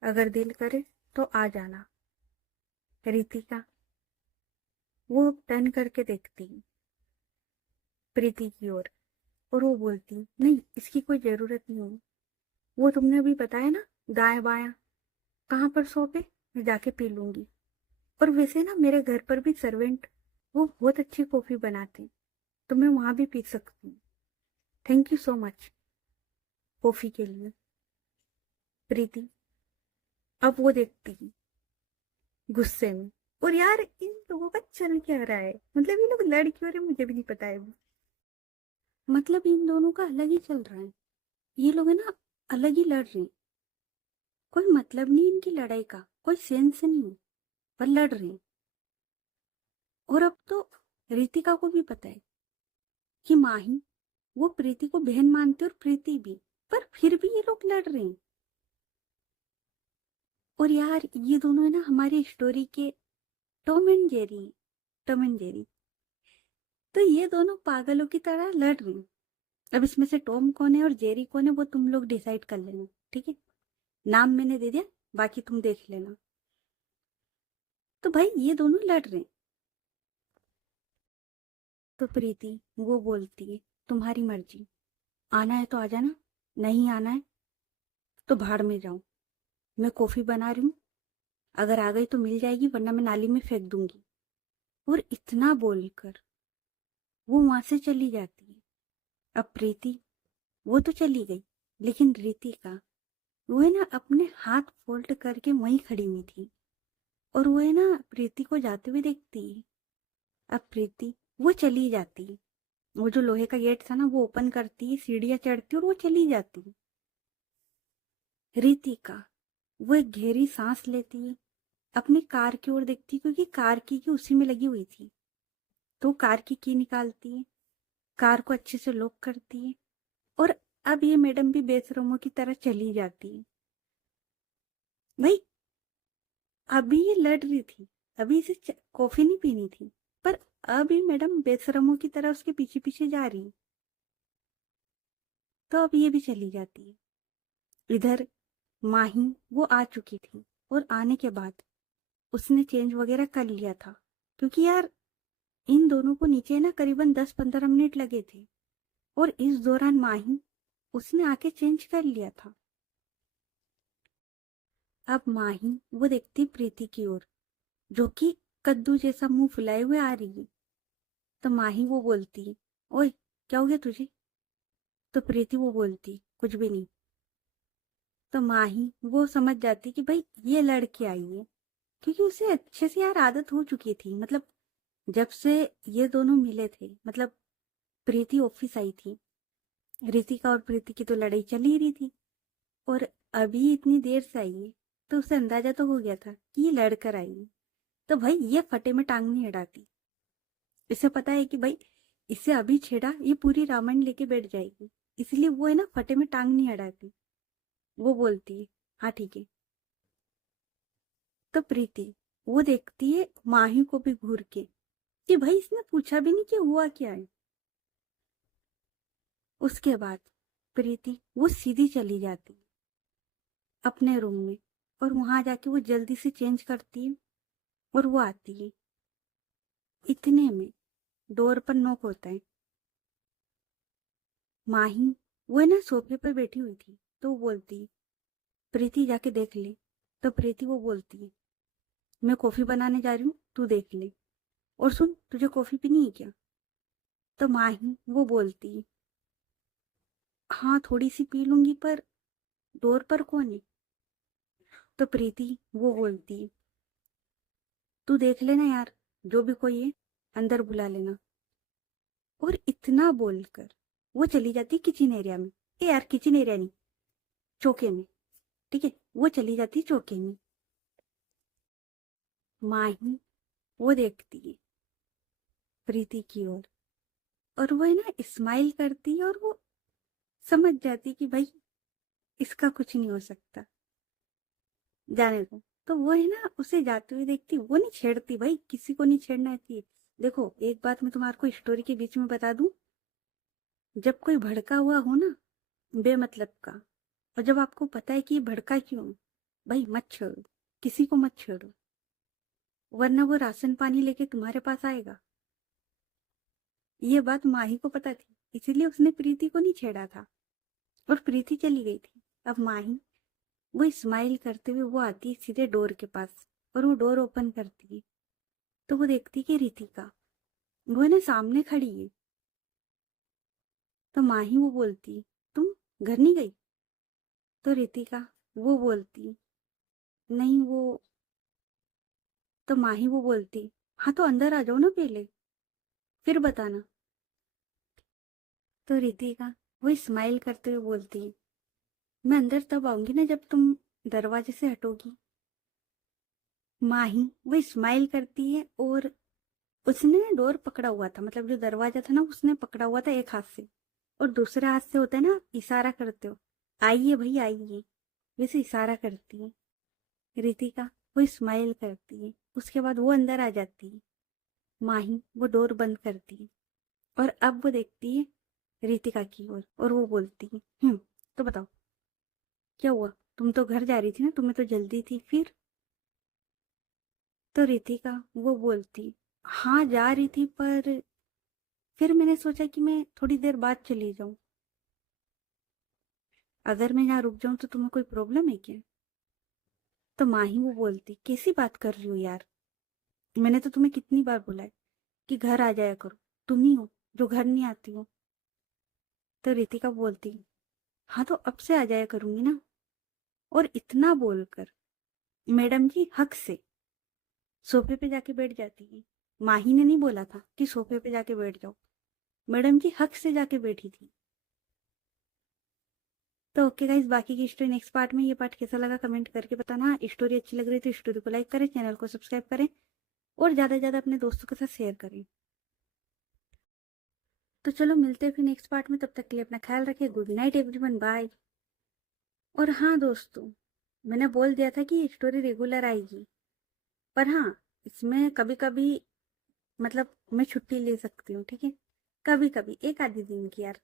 अगर दिल करे तो आ जाना। रितिका वो टर्न करके देखती प्रीति की ओर, और वो बोलती नहीं इसकी कोई जरूरत नहीं है, वो तुमने अभी बताया ना दाएं बायां कहाँ पर शॉप है, मैं जाके पी लूंगी। और वैसे ना मेरे घर पर भी सर्वेंट वो बहुत अच्छी कॉफी बनाते हैं, तो मैं वहां भी पी सकती हूँ। Thank you so much coffee के लिए। प्रीति अब वो देखती है गुस्से में, और यार इन लोगों का चल क्या रहा है, मतलब ये लोग लड़ क्यों रहे मुझे भी नहीं पता है अभी। मतलब इन दोनों का अलग ही चल रहा है, ये लोग है ना अलग ही लड़ रहे हैं, कोई मतलब नहीं इनकी लड़ाई का, कोई सेंस नहीं है, पर लड़ रहे हैं। और अब तो रितिका को भी पता है कि माही वो प्रीति को बहन मानती है और प्रीति भी, पर फिर भी ये लोग लड़ रहे हैं। और यार ये दोनों है ना हमारी स्टोरी के Tom and Jerry, Tom and Jerry. तो ये दोनों पागलों की तरह लड़ रहे हैं। अब इसमें से टॉम कौन है और जेरी कौन है वो तुम लोग डिसाइड कर लेना, ठीक है। नाम मैंने दे दिया, बाकी तुम देख लेना। तो भाई ये दोनों लड़ रहे हैं। तो प्रीति वो बोलती है तुम्हारी मर्जी, आना है तो आ जाना, नहीं आना है तो भाड़ में जाऊं, मैं कॉफी बना रही हूँ, अगर आ गई तो मिल जाएगी वरना मैं नाली में फेंक दूंगी। और इतना बोलकर वो वहां से चली जाती है। अब प्रीति वो तो चली गई, लेकिन रितिका वो है ना अपने हाथ फोल्ड करके वहीं खड़ी हुई थी, और वो है ना प्रीति को जाते हुए देखती है। अब प्रीति वो चली जाती है, वो जो लोहे का गेट था ना वो ओपन करती है, सीढ़ियां चढ़ती है और वो चली जाती है। रितिका वो एक गहरी सांस लेती है, अपनी कार की ओर देखती है, क्योंकि कार की उसी में लगी हुई थी। तो कार की निकालती है, कार को अच्छे से लॉक करती है, और अब ये मैडम भी बेशरमों की तरह चली जाती है। भाई अभी ये लड़ रही थी, अभी इसे कॉफी नहीं पीनी थी, पर अब ये मैडम बेशरमों की तरह उसके पीछे पीछे जा रही है। तो अब ये भी चली जाती है। इधर माही वो आ चुकी थी, और आने के बाद उसने चेंज वगैरह कर लिया था, क्योंकि यार इन दोनों को नीचे ना करीबन 10-15 मिनट लगे थे, और इस दौरान माही उसने आके चेंज कर लिया था। अब माही वो देखती प्रीति की ओर, जो कि कद्दू जैसा मुंह फुलाए हुए आ रही है। तो माही वो बोलती, ओए क्या हो गया तुझे? तो प्रीति वो बोलती, कुछ भी नहीं। तो माही वो समझ जाती कि भाई ये लड़की आई है, क्योंकि उसे अच्छे से यार आदत हो चुकी थी। मतलब जब से ये दोनों मिले थे, मतलब प्रीति ऑफिस आई थी, रितिका और प्रीति की तो लड़ाई चल ही रही थी, और अभी इतनी देर से आई है, तो उसे अंदाजा तो हो गया था कि ये लड़कर आई है। तो भाई ये फटे में टांग नहीं अड़ाती। इसे पता है कि भाई इसे अभी छेड़ा ये पूरी रामायण लेके बैठ जाएगी, इसलिए वो है ना फटे में टांग नहीं अड़ाती। वो बोलती है, हाँ ठीक है। तो प्रीति वो देखती है माही को भी घूर के, कि भाई इसने पूछा भी नहीं कि हुआ क्या है। उसके बाद प्रीति वो सीधी चली जाती है अपने रूम में, और वहां जाके वो जल्दी से चेंज करती है, और वो आती है। इतने में डोर पर नॉक होता है। माही वो है ना सोफे पर बैठी हुई थी, तो वो बोलती, प्रीति जाके देख ले। तो प्रीति वो बोलती है, मैं कॉफी बनाने जा रही हूँ, तू देख ले। और सुन, तुझे कॉफी पीनी है क्या? तो माही वो बोलती है, हाँ थोड़ी सी पी लूंगी, पर डोर पर कौन है? तो प्रीति वो बोलती है, तू देख लेना यार, जो भी कोई है अंदर बुला लेना। और इतना बोलकर वो चली जाती किचन एरिया में। ए यार किचन एरिया नहीं, चौके में, ठीक है, वो चली जाती चौके में। माही वो देखती है प्रीति की ओर, और वो है ना स्माइल करती है, और वो समझ जाती कि भाई इसका कुछ नहीं हो सकता, जाने दो। तो वो है ना उसे जाते हुए देखती, वो नहीं छेड़ती, भाई किसी को नहीं छेड़ना चाहिए। देखो एक बात मैं तुम्हारे को स्टोरी के बीच में बता दूं, जब कोई भड़का हुआ हो ना बेमतलब का, और जब आपको पता है कि ये भड़का क्यों है, भाई मत छेड़ो, किसी को मत छेड़ो, वरना वो राशन पानी लेके तुम्हारे पास आएगा। ये बात माही को पता थी, इसीलिए उसने प्रीति को नहीं छेड़ा था, और प्रीति चली गई थी। अब माही वो स्माइल करते हुए वो आती है सीधे डोर के पास, और वो डोर ओपन करती है। तो वो देखती कि रितिका वो है ना सामने खड़ी है। तो माही वो बोलती, तुम घर नहीं गई? तो रितिका वो बोलती, नहीं वो। तो माही वो बोलती, हाँ तो अंदर आ जाओ ना पहले, फिर बताना। तो रितिका वो स्माइल करते हुए बोलती, मैं अंदर तब आऊंगी ना जब तुम दरवाजे से हटोगी। माही वो स्माइल करती है, और उसने ना डोर पकड़ा हुआ था, मतलब जो दरवाजा था ना उसने पकड़ा हुआ था एक हाथ से, और दूसरे हाथ से होता है ना इशारा करते हो, आइए भाई आइए, वैसे इशारा करती है। रितिका वो स्माइल करती है, उसके बाद वो अंदर आ जाती है। माही वो डोर बंद करती है, और अब वो देखती है रितिका की ओर, और वो बोलती है, तो बताओ क्या हुआ? तुम तो घर जा रही थी ना, तुम्हें तो जल्दी थी, फिर? तो रितिका वो बोलती, हाँ जा रही थी, पर फिर मैंने सोचा कि मैं थोड़ी देर बाद चली जाऊं। अगर मैं यहाँ रुक जाऊं तो तुम्हें कोई प्रॉब्लम है क्या? तो माही वो बोलती, कैसी बात कर रही हो यार, मैंने तो तुम्हें कितनी बार बोला है कि घर आ जाया करो, तुम ही हो जो घर नहीं आती हो। तो रितिका बोलती, हाँ तो अब से आ जाया करूंगी ना। और इतना बोलकर मैडम जी हक से सोफे पे जाके बैठ जाती है। माही ने नहीं बोला था कि सोफे पे जाके बैठ जाओ, मैडम जी हक से जाके बैठी थी। तो ओके गाइस, बाकी की स्टोरी नेक्स्ट पार्ट में। ये पार्ट कैसा लगा कमेंट करके बताना। स्टोरी अच्छी लग रही तो स्टोरी को लाइक करें, चैनल को सब्सक्राइब करें, और ज्यादा से ज्यादा अपने दोस्तों के साथ शेयर करें। तो चलो मिलते हैं फिर नेक्स्ट पार्ट में, तब तक के लिए अपना ख्याल रखें। Good night everyone, bye. और हाँ दोस्तों, मैंने बोल दिया था कि स्टोरी रेगुलर आएगी, पर हाँ इसमें कभी कभी मतलब मैं छुट्टी ले सकती हूँ, ठीक है, कभी कभी एक आधी दिन की यार।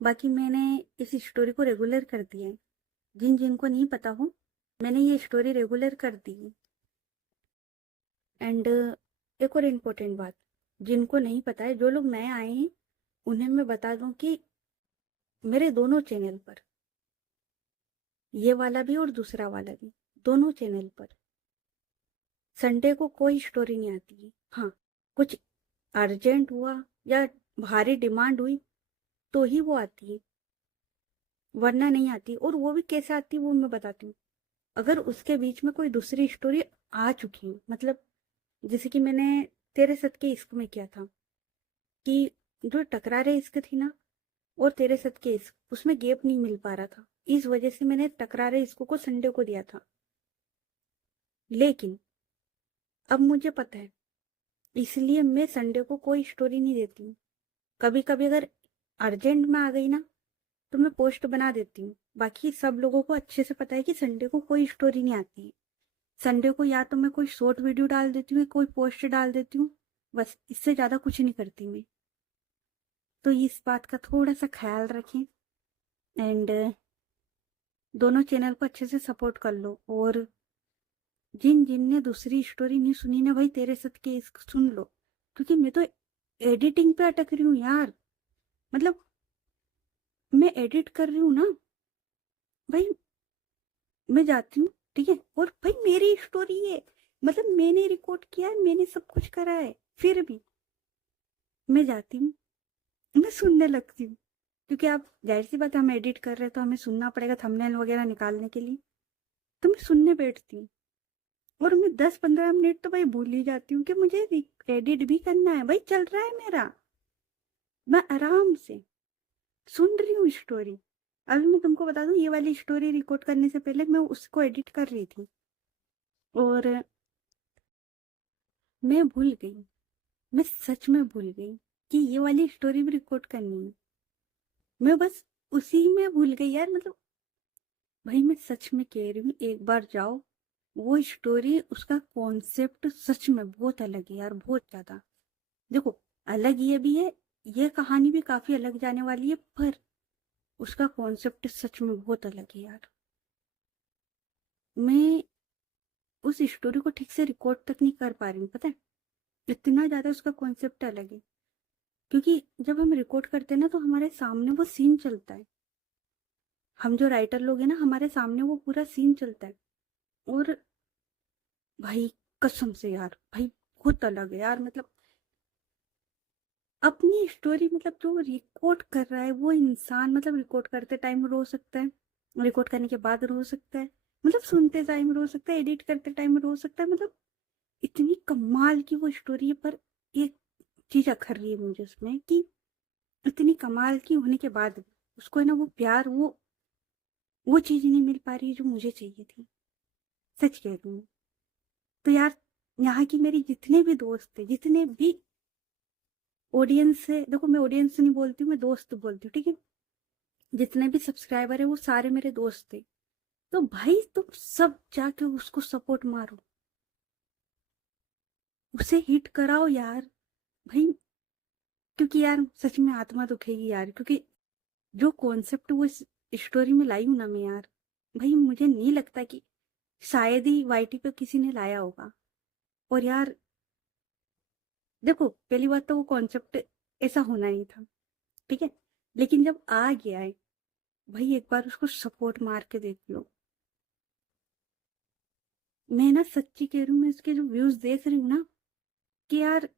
बाकी मैंने इस स्टोरी को रेगुलर कर दिया है, जिन जिनको नहीं पता हो मैंने ये स्टोरी रेगुलर कर दी है। एंड एक और इम्पोर्टेंट बात, जिनको नहीं पता है, जो लोग नए आए हैं उन्हें मैं बता दूं कि मेरे दोनों चैनल पर, ये वाला भी और दूसरा वाला भी, दोनों चैनल पर संडे को कोई स्टोरी नहीं आती है। हाँ, कुछ अर्जेंट हुआ या भारी डिमांड हुई तो ही वो आती है, वरना नहीं आती। और वो भी कैसे आती है वो मैं बताती हूँ। अगर उसके बीच में कोई दूसरी स्टोरी आ चुकी हो, मतलब जैसे कि मैंने तेरे सत के इश्क में किया था, कि जो टकरारे इश्क थी ना और तेरे सत के इश्क, उसमें गैप नहीं मिल पा रहा था, इस वजह से मैंने टकरारे इश्क को संडे को दिया था। लेकिन अब मुझे पता है, इसलिए मैं संडे को कोई स्टोरी नहीं देती हूँ। कभी कभी अगर अर्जेंट में आ गई ना तो मैं पोस्ट बना देती हूँ। बाकी सब लोगों को अच्छे से पता है कि संडे को कोई स्टोरी नहीं आती है। संडे को या तो मैं कोई शॉर्ट वीडियो डाल देती हूँ, कोई पोस्ट डाल देती हूँ, बस इससे ज्यादा कुछ नहीं करती मैं। तो इस बात का थोड़ा सा ख्याल रखें एंड दोनों चैनल को अच्छे से सपोर्ट कर लो। और जिन जिन ने दूसरी स्टोरी नहीं सुनी ना भाई, तेरे साथ के इसको सुन लो, क्योंकि मैं तो एडिटिंग पे अटक रही हूँ यार। मतलब मैं एडिट कर रही हूँ ना भाई, मैं जाती हूँ, ठीक है, और भाई मेरी स्टोरी है, मतलब मैंने रिकॉर्ड किया है, मैंने सब कुछ करा है, फिर भी मैं जाती हूँ, मैं सुनने लगती हूँ। क्योंकि आप जाहिर सी बात है, हम एडिट कर रहे हैं तो हमें सुनना पड़ेगा थंबनेल वगैरह निकालने के लिए। तो मैं सुनने बैठती हूँ और मैं 10-15 मिनट तो भाई भूल ही जाती हूँ कि मुझे एडिट भी करना है। भाई चल रहा है मेरा, मैं आराम से सुन रही हूँ स्टोरी। अभी मैं तुमको बता दूं, ये वाली स्टोरी रिकॉर्ड करने से पहले मैं उसको एडिट कर रही थी और मैं भूल गई, मैं सच में भूल गई कि ये वाली स्टोरी भी रिकॉर्ड करनी है। मैं बस उसी में भूल गई यार। मतलब भाई मैं सच में कह रही हूँ, एक बार जाओ, वो स्टोरी, उसका कॉन्सेप्ट सच में बहुत अलग है यार, बहुत ज्यादा। देखो, अलग ये भी है, ये कहानी भी काफी अलग जाने वाली है, पर उसका कॉन्सेप्ट सच में बहुत अलग है यार। मैं उस स्टोरी को ठीक से रिकॉर्ड तक नहीं कर पा रही हूँ, पता है, इतना ज्यादा उसका कॉन्सेप्ट अलग है। क्योंकि जब हम रिकॉर्ड करते हैं ना तो हमारे सामने वो सीन चलता है, हम जो राइटर लोग हैं ना, हमारे सामने वो पूरा सीन चलता है। और भाई कसम से यार, भाई बहुत अलग है यार। मतलब अपनी स्टोरी, मतलब जो रिकॉर्ड कर रहा है वो इंसान, मतलब रिकॉर्ड करते टाइम रो सकता है, रिकॉर्ड करने के बाद रो सकता है, मतलब सुनते टाइम रो सकता है, एडिट करते टाइम रो सकता है। मतलब इतनी कमाल की वो स्टोरी है। पर एक चीज अखर रही है मुझे उसमें, कि इतनी कमाल की होने के बाद भी उसको है ना वो प्यार, वो चीज नहीं मिल पा रही है जो मुझे चाहिए थी। सच कह रही हूँ। तो यार, यहाँ की मेरी जितने भी दोस्त थे, जितने भी ऑडियंस है, देखो मैं ऑडियंस नहीं बोलती हूँ, मैं दोस्त बोलती हूँ, ठीक है, जितने भी सब्सक्राइबर है वो सारे मेरे दोस्त थे। तो भाई तुम सब जाके उसको सपोर्ट मारो, उसे हिट कराओ यार भाई। क्योंकि यार सच में आत्मा दुखेगी यार, क्योंकि जो कॉन्सेप्ट वो इस स्टोरी में लाई हूं ना मैं यार, भाई मुझे नहीं लगता कि शायद ही वाईटी पे किसी ने लाया होगा। और यार देखो, पहली बात तो वो कॉन्सेप्ट ऐसा होना नहीं था, ठीक है, लेकिन जब आ गया है, भाई एक बार उसको सपोर्ट मार के देख लो। मैं ना सच्ची कह रही हूँ, मैं उसके जो व्यूज देख रही हूँ ना, कि यार,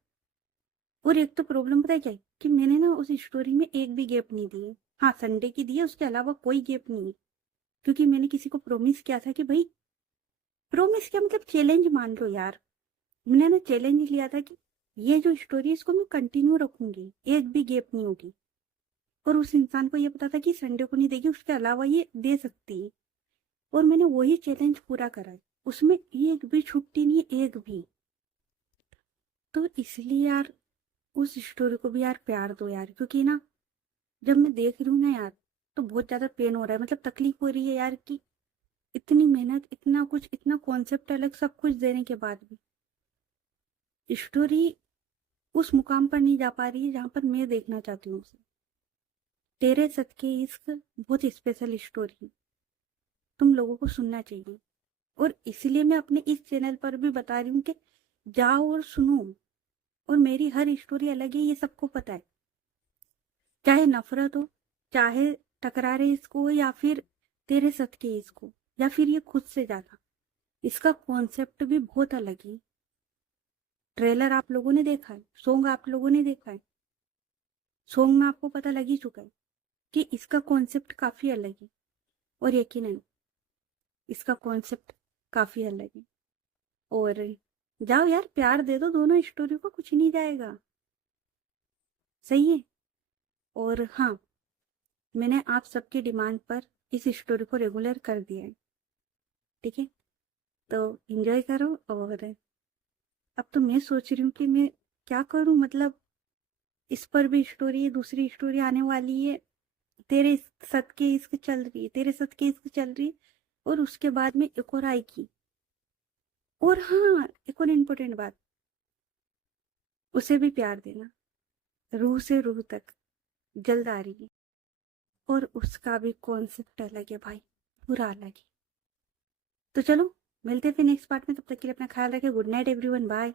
और एक तो प्रॉब्लम पता है क्या है, कि मैंने ना उस स्टोरी में एक भी गैप नहीं दी है। हाँ, संडे की दी है, उसके अलावा कोई गैप नहीं है। क्योंकि मैंने किसी को प्रॉमिस किया था कि भाई, प्रॉमिस क्या, मतलब चैलेंज मान लो यार। मैंने ना चैलेंज लिया था कि ये जो स्टोरी है इसको मैं कंटिन्यू रखूंगी, एक भी गैप नहीं होगी। और उस इंसान को ये पता था कि संडे को नहीं देगी, उसके अलावा ये दे सकती है। और मैंने वही चैलेंज पूरा करा है, उसमें एक भी छुट्टी नहीं, एक भी। तो इसलिए यार, उस स्टोरी को भी यार प्यार दो यार। क्योंकि ना, जब मैं देख रही हूँ ना यार, तो बहुत ज्यादा पेन हो रहा है, मतलब तकलीफ हो रही है यार, कि इतनी मेहनत, इतना कुछ, इतना कॉन्सेप्ट अलग सब कुछ देने के बाद भी स्टोरी उस मुकाम पर नहीं जा पा रही है जहां पर मैं देखना चाहती हूँ उसे। तेरे सत के इश्क बहुत स्पेशल स्टोरी है, तुम लोगों को सुनना चाहिए। और इसलिए मैं अपने इस चैनल पर भी बता रही हूँ कि जाओ और सुनो। और मेरी हर स्टोरी अलग है, ये सबको पता है। चाहे नफरत हो, चाहे टकरारे इसको, या फिर तेरे सदके इसको, या फिर ये खुद से ज्यादा, इसका कॉन्सेप्ट भी बहुत अलग है। ट्रेलर आप लोगों ने देखा है, सॉन्ग आप लोगों ने देखा है, सॉन्ग में आपको पता लग ही चुका है कि इसका कॉन्सेप्ट काफी अलग है। और यकीनन इसका कॉन्सेप्ट काफी अलग है। और जाओ यार, प्यार दे दो दोनों स्टोरी को, कुछ नहीं जाएगा। सही है। और हाँ, मैंने आप सबकी डिमांड पर इस स्टोरी को रेगुलर कर दिया है। ठीक है, तो एंजॉय करो। और अब तो मैं सोच रही हूँ कि मैं क्या करूँ, मतलब इस पर भी स्टोरी, दूसरी स्टोरी आने वाली है। तेरे सदके इश्क चल रही है, तेरे सदके इश्क चल रही है। और उसके बाद में एक और आएगी। और हाँ, एक और इम्पोर्टेंट बात, उसे भी प्यार देना, रूह से रूह तक, जल्द आ रही है। और उसका भी कॉन्सेप्ट अलग है भाई, पूरा अलग है। तो चलो, मिलते हैं फिर नेक्स्ट पार्ट में। तब तक के लिए अपना ख्याल रखें। Good night everyone, bye.